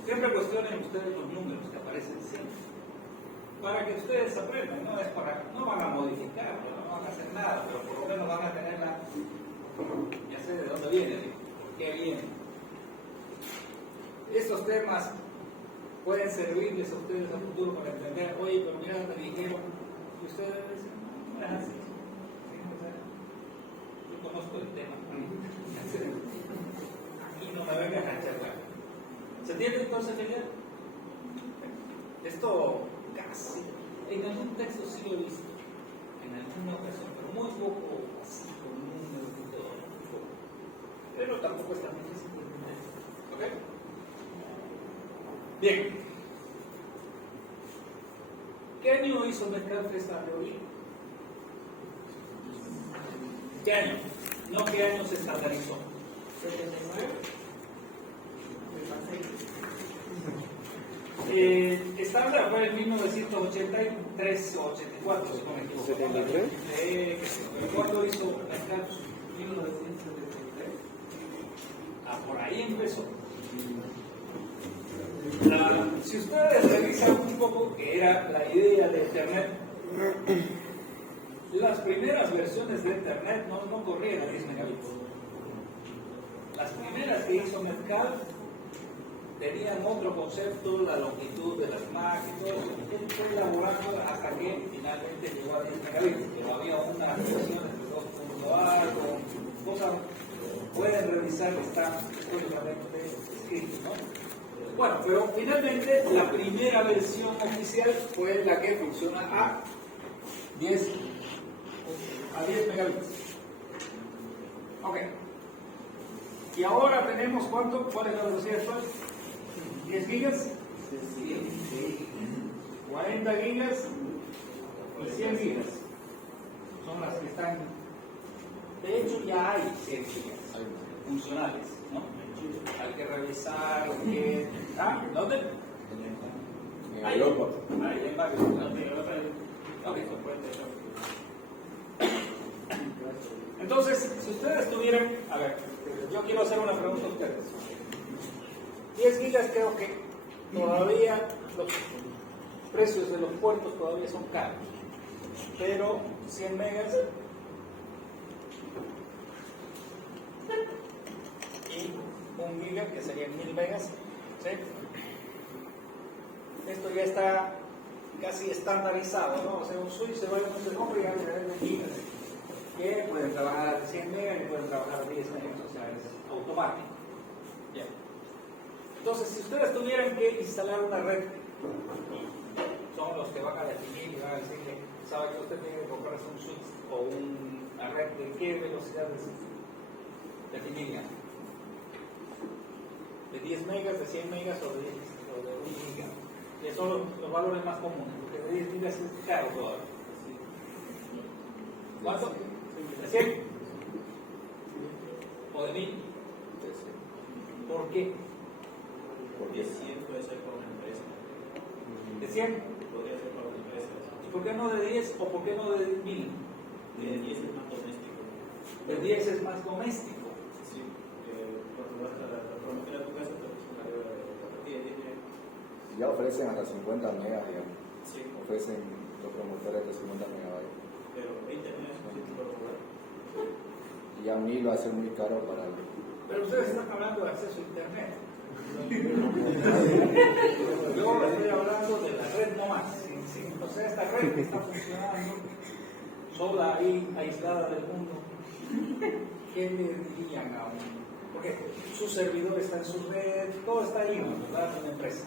Siempre cuestionen ustedes los números que aparecen siempre. Para que ustedes aprendan, no es para, no van a modificar, no van a hacer nada, pero por lo menos van a tener la, ya sé de dónde viene, por qué viene. Estos temas pueden servirles a ustedes a futuro para entender, oye, pero mira, me dijeron, y ustedes dicen, no es así. Yo conozco el tema. Aquí no me vengan a charlar. ¿Se entiende entonces, Miguel? Esto casi, en algún texto sí lo he visto, en alguna ocasión, pero muy poco así, con números y todo. Pero tampoco es tan difícil de entender. ¿Ok? Bien. ¿Qué año hizo Metcalfe esta teoría? ¿Qué año? No, ¿qué año se estandarizó? 79. Estándar fue en 1983 o 84, si no me equivoco. ¿73? ¿Cuándo hizo Metcalfe? 1973. Por ahí empezó. Si ustedes revisan un poco que era la idea de Internet, las primeras versiones de Internet no corrían a 10 megabits. Las primeras que hizo Metcalfe tenían otro concepto, la longitud de las máquinas, todo eso. Él fue elaborando hasta que finalmente llegó a 10 megabits, pero había unas versiones de 2.0 algo, cosas, pueden revisar que están históricamente escritos, ¿no? Bueno, pero finalmente la primera versión oficial fue la que funciona a 10 megabits. Ok. Y ahora tenemos ¿cuánto? ¿Cuál es la velocidad actual? 10 gigas, 40 gigas y 100 gigas. Son las que están. De hecho, ya hay 100 gigas funcionales, ¿no? Hay que revisar. ¿Dónde? En Europa. Ahí en varios. Entonces, si ustedes tuvieran, a ver, yo quiero hacer una pregunta a ustedes. 10 gigas creo que todavía los precios de los puertos todavía son caros, pero 100 megas y 1 giga que serían 1000 megas, ¿sí? Esto ya está casi estandarizado, ¿no? O sea, un switch se va a un compra y ya de gigas, que pueden trabajar a 100 megas y pueden trabajar a 10 megas, o sea, es automático. Bien. Entonces, si ustedes tuvieran que instalar una red, son los que van a definir y van a decir que sabe que usted tiene que comprarse un switch o una red de qué velocidad definirían. De 10 megas, de 100 megas o de 1 giga. Que son los valores más comunes, porque de 10 gigas es caro todavía. ¿Cuánto? ¿De 100? ¿O de 1000? ¿Por qué? Porque 100 puede ser por una empresa. ¿De 100? Podría ser por una empresa. ¿Y por qué no de 10 o por qué no de 1000? De 10 es más doméstico. El 10 es más doméstico. Sí, cuando vas a promover a tu casa, te ofrecen arriba de la partida de 10 megas. Ya ofrecen hasta 50 megas, digamos. Sí, Ofrecen los promotores de 50 megabytes. pero 20 megas es un para jugar. Y a mí lo hace muy caro para el... Pero ustedes están hablando de acceso a Internet. Yo estoy hablando de la red no más. O sea, esta red que está funcionando sola ahí, aislada del mundo. ¿Qué le dirían a un? Porque su servidor está en su red, todo está ahí, ¿verdad? En una empresa.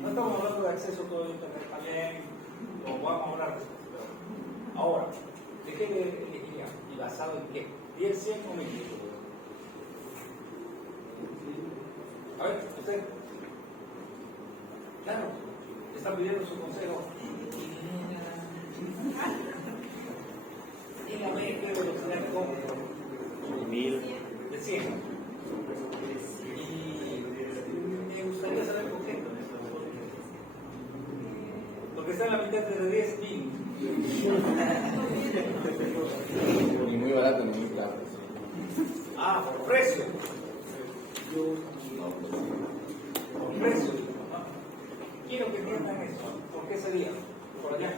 No estamos hablando de acceso a todo el Internet también, o vamos a hablar de eso. Pero ahora, ¿de qué le dirían? ¿Y basado en qué? ¿10, 100 o 1000? A ver, usted. Claro, está pidiendo su consejo. Y la media de velocidad de cómo? 1000. De 100. Y me gustaría saber por qué. Porque está en la mitad de 10 mil. Y muy barato, ni muy caro. Ah, por precio. Por precio. Quiero que entiendan eso. ¿Por qué sería? Por allá.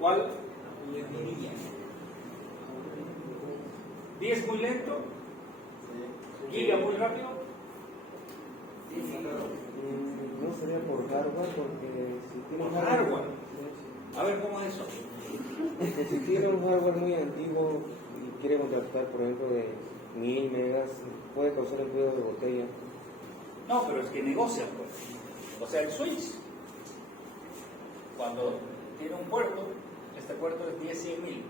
¿Cuál le diría? 10 muy lento. Giga muy rápido. No sería por hardware, porque si tiene Por hardware. A ver, ¿cómo es eso? Si tiene un hardware muy antiguo y quiere contratar, por ejemplo, de 1000 megas, puede causar el cuello de botella. No, pero es que negocian, pues. O sea, el switch, cuando tiene un puerto, este puerto es 10, 100 mil.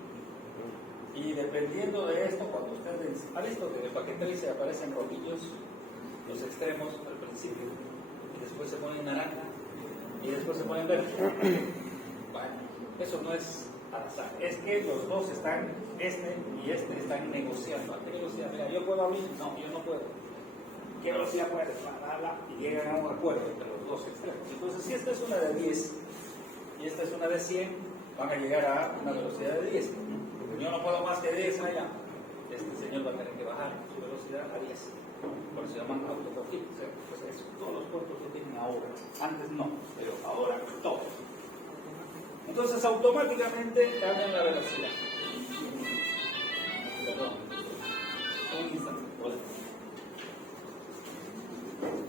Y dependiendo de esto, cuando ustedes ha visto que en el paquete dice aparecen rojillos los extremos al principio, y después se ponen naranja, y después se ponen verde. Bueno, eso no es al azar, es que los dos están, este y este, están negociando. ¿A qué negocian? Mira, yo puedo abrir, no, yo no puedo. ¿Qué velocidad puedes? Y llegan a un acuerdo entre los dos extremos. Entonces, si esta es una de 10 y esta es una de 100, van a llegar a una velocidad de 10. Yo no puedo más que 10 allá. Este señor va a tener que bajar su velocidad a 10. Por eso se llaman autocortitos. Pues eso, todos los puertos que tienen ahora. Antes no, pero ahora todos. Entonces, automáticamente cambian la velocidad. Perdón. Un instante. Hola.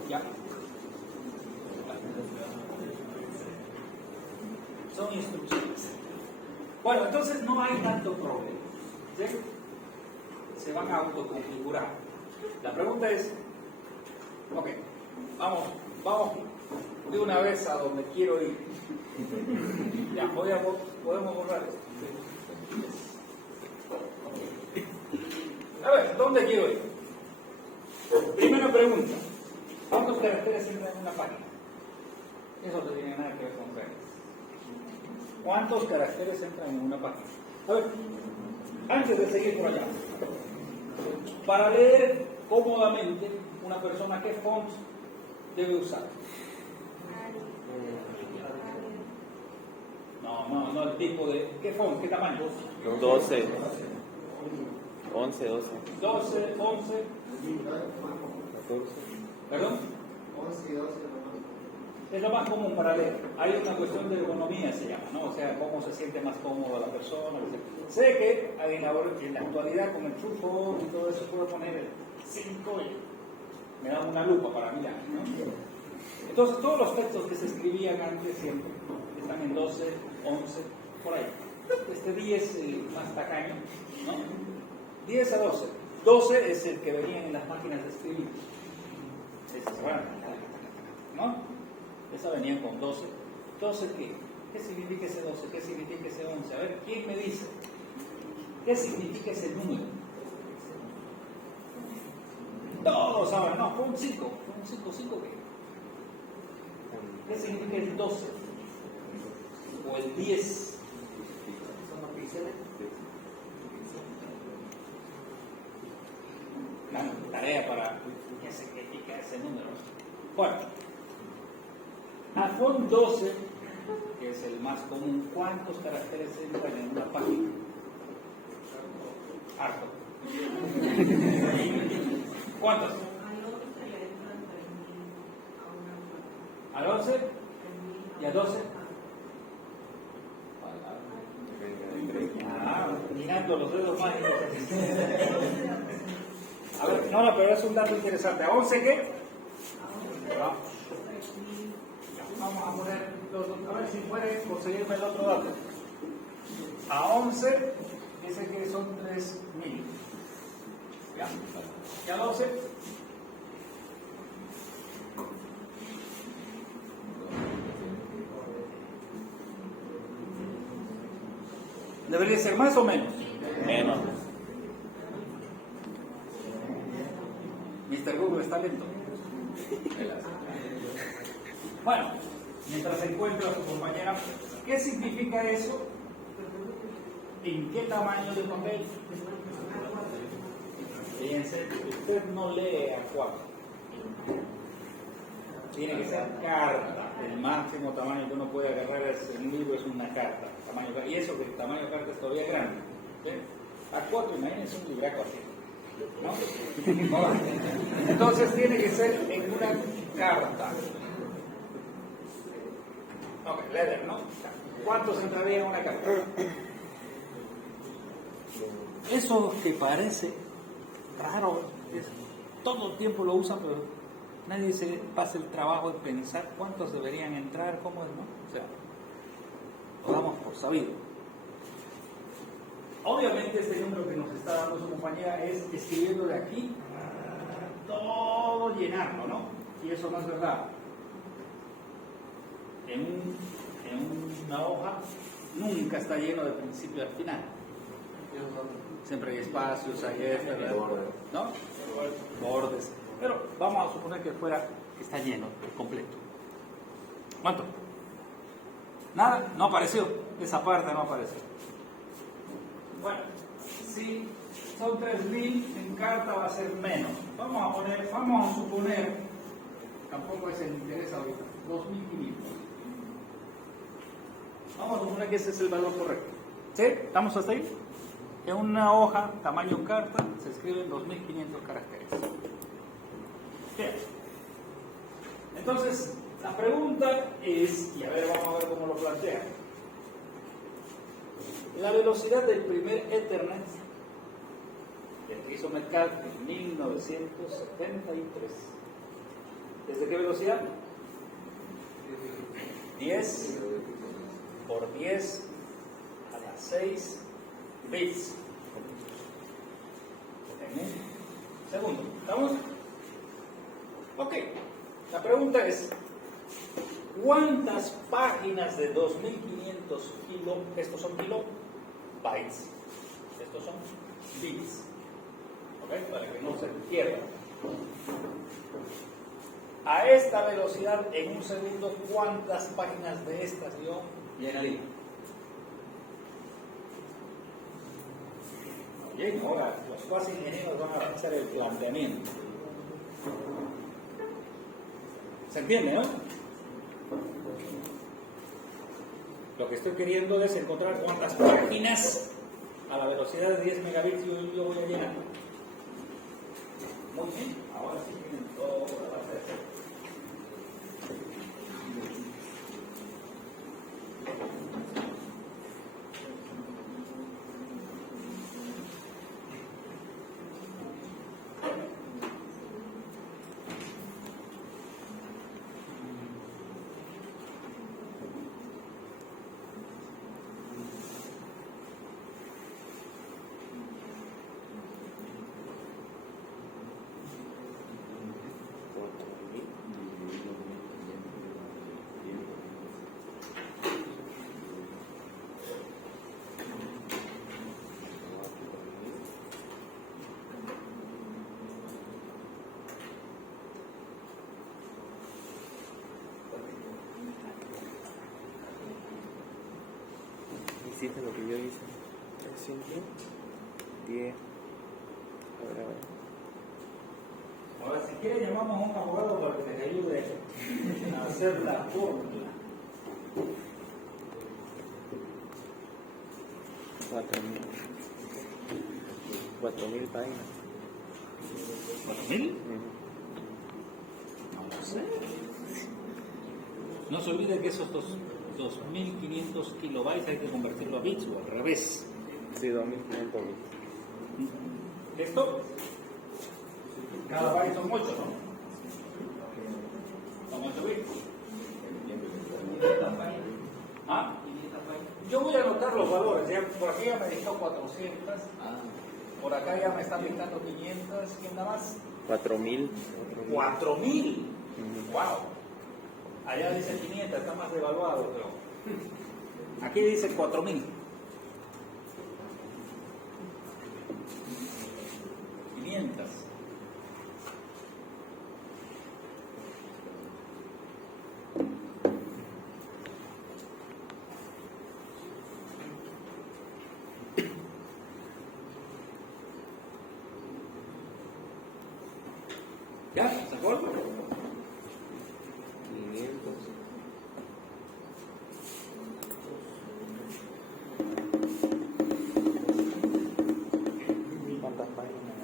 Ya. Son instrucciones. Bueno, entonces no hay tanto problema. ¿Sí? Se van a autoconfigurar. La pregunta es, ok, vamos de una vez a donde quiero ir. Ya, podemos borrar esto. A ver, ¿dónde quiero ir? Primera pregunta. ¿Cuántos caracteres entran en una página? Eso no tiene nada que ver con redes. ¿Cuántos caracteres entran en una página? A ver, antes de seguir por allá, para leer cómodamente una persona, ¿qué font debe usar? No el tipo de... ¿Qué font? ¿Qué tamaño? 12. 11, 12. 12, 11... 14. ¿Perdón? 11 y 12. Es lo más común para leer. Hay una cuestión de ergonomía, se llama, ¿no? O sea, cómo se siente más cómodo la persona. Etc. Sé que en la actualidad con el True Font y todo eso puedo poner el 5 y me dan una lupa para mirar, ¿no? Entonces, todos los textos que se escribían antes siempre están en 12, 11, por ahí. Este 10 más tacaño, ¿no? 10 a 12. 12 es el que venía en las máquinas de escribir. Ese se van, ¿no? Esa venían con 12. ¿12 qué? ¿Qué significa ese 12? ¿Qué significa ese 11? A ver, ¿quién me dice? ¿Qué significa ese número? Todos saben, no, fue un 5. ¿Fue un 5? ¿5 qué? ¿Qué significa el 12? ¿O el 10? ¿Son los píxeles? Claro, tarea para qué significa ese número. Bueno, a font 12, que que es el más común, ¿cuántos caracteres entran en una página? Harto. ¿Cuántos? ¿Al 11? ¿Y al 12? Ah, mirando los dedos mágicos. A ver, no, pero es un dato interesante. ¿A 11 qué? Vamos a poner a ver si puede conseguirme el otro dato. A 11 dice que son 3.000. Ya. ¿Y a 12? ¿Debería ser más o menos? Menos. Mr. Google está lento. Bueno, mientras encuentra a su compañera, ¿qué significa eso? ¿En qué tamaño de papel? Fíjense, usted no lee A4. Tiene que ser carta. El máximo tamaño que uno puede agarrar es un libro, es una carta. Y eso que el tamaño de carta es todavía grande. ¿Sí? A4, imagínense un libraco así. ¿No? Entonces tiene que ser en una carta. Ok, leather, ¿no? ¿Cuántos entraría en una carta? Eso que parece raro, todo el tiempo lo usan, pero nadie se pasa el trabajo de pensar cuántos deberían entrar, cómo es, ¿no? O sea, lo damos por sabido. Obviamente este número que nos está dando su compañera es escribiendo de aquí todo llenarlo, ¿no? Y eso no es verdad. En una hoja nunca está lleno de principio al final. Siempre hay espacios, hay ¿no? Bordes. Pero vamos a suponer que está lleno, completo. ¿Cuánto? Nada, no apareció. Esa parte no apareció. Bueno, si son 3.000, en carta va a ser menos. Vamos a suponer, tampoco es el interés ahorita, 2.500. Vamos a suponer que ese es el valor correcto. ¿Sí? ¿Estamos hasta ahí? En una hoja, tamaño carta, se escriben 2.500 caracteres. Bien. Entonces, la pregunta es, y a ver, vamos a ver cómo lo plantea. La velocidad del primer Ethernet que hizo Metcalfe en 1973. ¿Desde qué velocidad? 10 por 10 a las 6 bits en un segundo. ¿Estamos? Ok. La pregunta es, ¿cuántas páginas de 2.500 estos son kilobytes, estos son bits? ¿Ok? Para que no se pierda. A esta velocidad, en un segundo, ¿cuántas páginas de estas yo llenaría? Bien, ahora los cuasi ingenieros van a hacer el planteamiento. ¿Se entiende, no? Lo que estoy queriendo es encontrar cuántas páginas a la velocidad de 10 megabits yo voy a llenar. Muy bien, ahora sí tienen toda la base de hacer. Hiciste lo que yo hice. 10. A ver. Ahora, si quiere, llamamos a un abogado para que les ayude a hacer la fórmula. 4.000 páginas. ¿4.000? No lo sé. No se olvide que esos 2.500 kilobytes hay que convertirlo a bits o al revés. Sí, 2.500 bits. ¿Listo? Cada byte son 8, ¿no? Son 8 bits. ¿Ah? Yo voy a anotar los valores. Ya, por aquí ya me dictó 400. Por acá ya me están dictando 500. ¿Quién da más? 4.000. 4.000. Wow. Allá dice 500, está más devaluado, pero aquí dice 4.000. 500. ¿Ya? ¿Se acuerdan? 500. ¿Cuántas páginas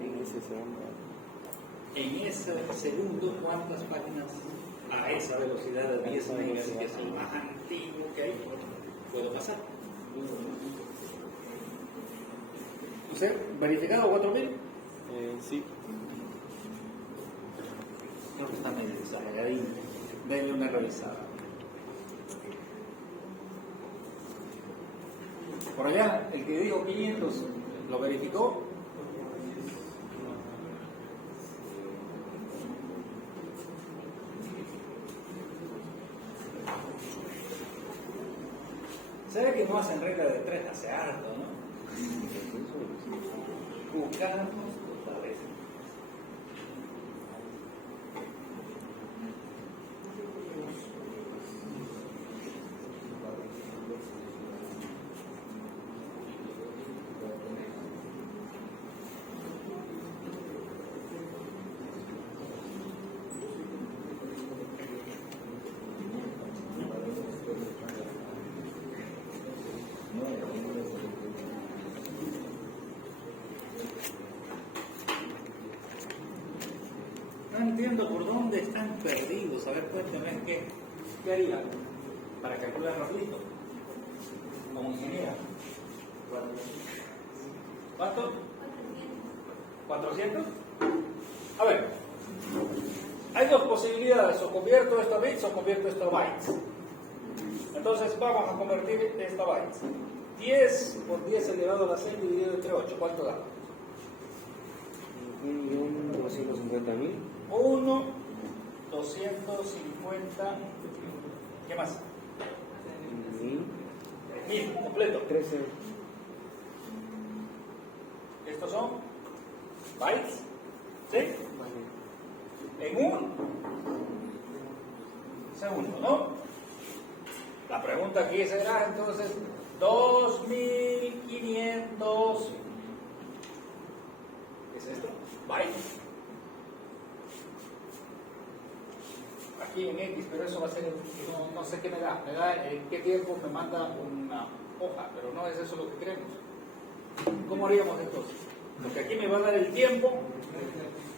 en ese segundo? En ese segundo, ¿cuántas páginas a esa velocidad de 10 megas, que es lo más antiguo que hay, puedo pasar? ¿Usted verificado 4.000? Sí. Creo que está medio desarrolladito. Denle una revisada. Por allá, el que dijo 500, ¿lo verificó? ¿Sabe que no hacen regla de 3 hace harto, no? Buscamos otra vez. No entiendo por dónde están perdidos. A ver, cuéntame qué harían para calcular rapidito. Como ingeniera. ¿Cuánto? ¿400? A ver, hay dos posibilidades, o convierto esto a bits o convierto esto a bytes. Entonces vamos a convertir esto a bytes. 10 por 10 elevado a la 6 dividido entre 8, ¿cuánto da? 1.250.000. 1, 250, ¿qué más? 1000, completo. 13. Estos son bytes, ¿sí? En un segundo, ¿no? La pregunta aquí será entonces 2500, ¿qué es esto? Bytes. Aquí en X, pero eso va a ser, no sé qué me da en qué tiempo me manda una hoja, pero no es eso lo que queremos. ¿Cómo haríamos entonces? Porque aquí me va a dar el tiempo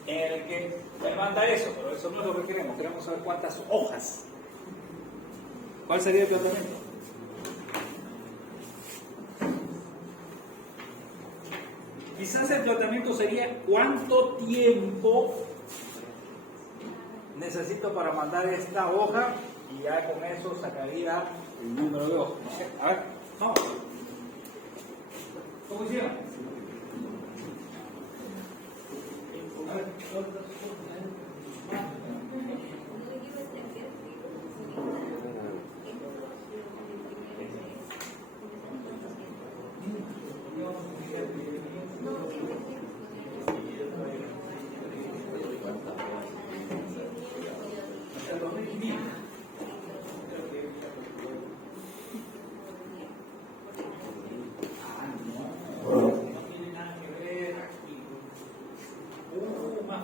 en el que me manda eso, pero eso no es lo que queremos saber cuántas hojas. ¿Cuál sería el planteamiento? Quizás el planteamiento sería cuánto tiempo necesito para mandar esta hoja y ya con eso sacaría el número de hojas. A ver, vamos. ¿Cómo hicieron? A ver,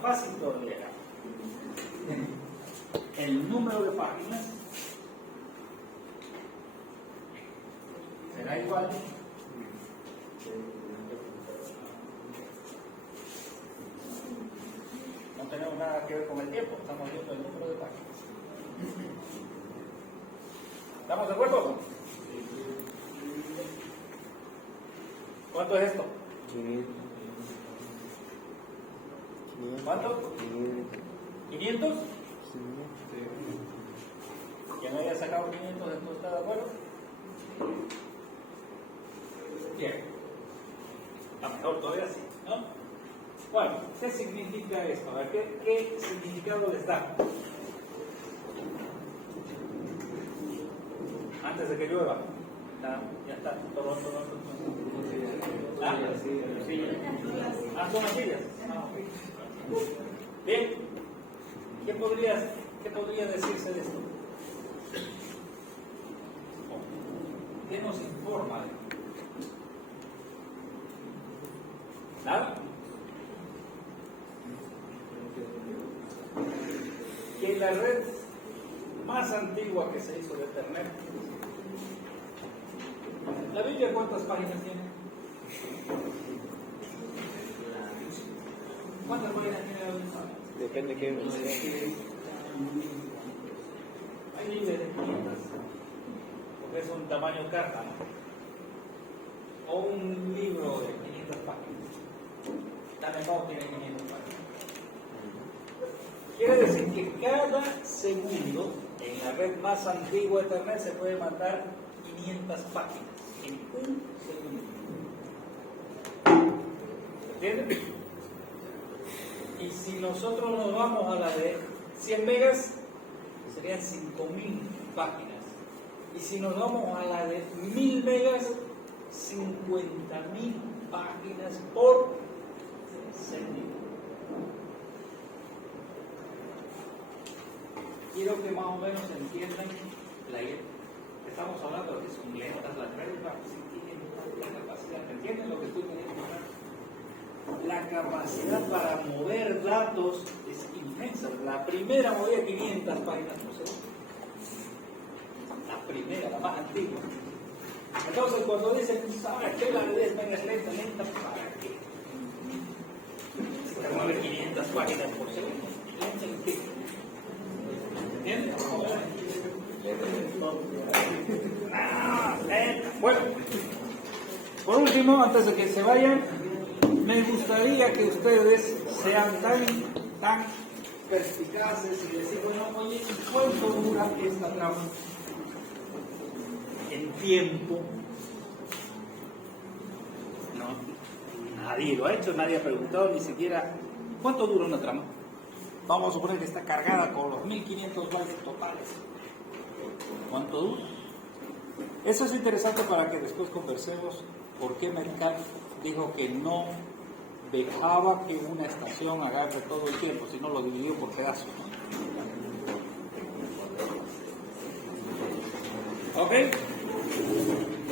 fácil todavía. El número de páginas será igual igual. No tenemos nada que ver con el tiempo, estamos viendo el número de páginas. ¿Estamos de acuerdo? ¿Cuánto es esto? 500. ¿Cuánto? 500. ¿Quién haya sacado 500 de esto está de acuerdo? Bien. A lo mejor todavía sí, ¿no? Bueno, ¿qué significa esto? A ver, ¿qué significado les da? Antes de que llueva. Ya está. Todo. Son las sillas. Bien. ¿Qué podría decirse de esto? ¿Qué nos informa? ¿Nada? Que la red más antigua que se hizo de Internet. ¿La Biblia cuántas páginas tiene? ¿Cuántas páginas tiene la Biblia? Depende de qué versión. Hay libros de 500, porque es un tamaño carta, ¿no? O un libro de 500 páginas. También tiene 500 páginas. Quiere decir que cada segundo en la red más antigua de Internet se puede mandar 500 páginas en un segundo. ¿Entienden? Y si nosotros nos vamos a la de 100 megas, serían 5.000 páginas. Y si nos vamos a la de 1000 megas, 50.000 páginas por segundo. Quiero que más o menos entiendan la idea. Estamos hablando de que son lentas las redes, si tienen la capacidad. ¿Entienden lo que estoy queriendo hablar? La capacidad para mover datos es inmensa. La primera movía 500 páginas por segundo. La primera, la más antigua. Entonces, cuando dicen, ¿sabes qué? La red es lenta, ¿para qué? Se mueve 500 páginas por segundo. ¿Lenta en qué? ¿Entiendes? Bueno, por último, antes de que se vayan, me gustaría que ustedes sean tan perspicaces y decir, bueno, oye, ¿cuánto dura esta trama? En tiempo. No, nadie lo ha hecho, nadie ha preguntado ni siquiera ¿cuánto dura una trama? Vamos a suponer que está cargada con los 1500 bytes totales. ¿Cuánto dura? Eso es interesante para que después conversemos por qué Metcalfe dijo que no dejaba que una estación agarre todo el tiempo, sino lo dividió por pedazos. ¿Ok?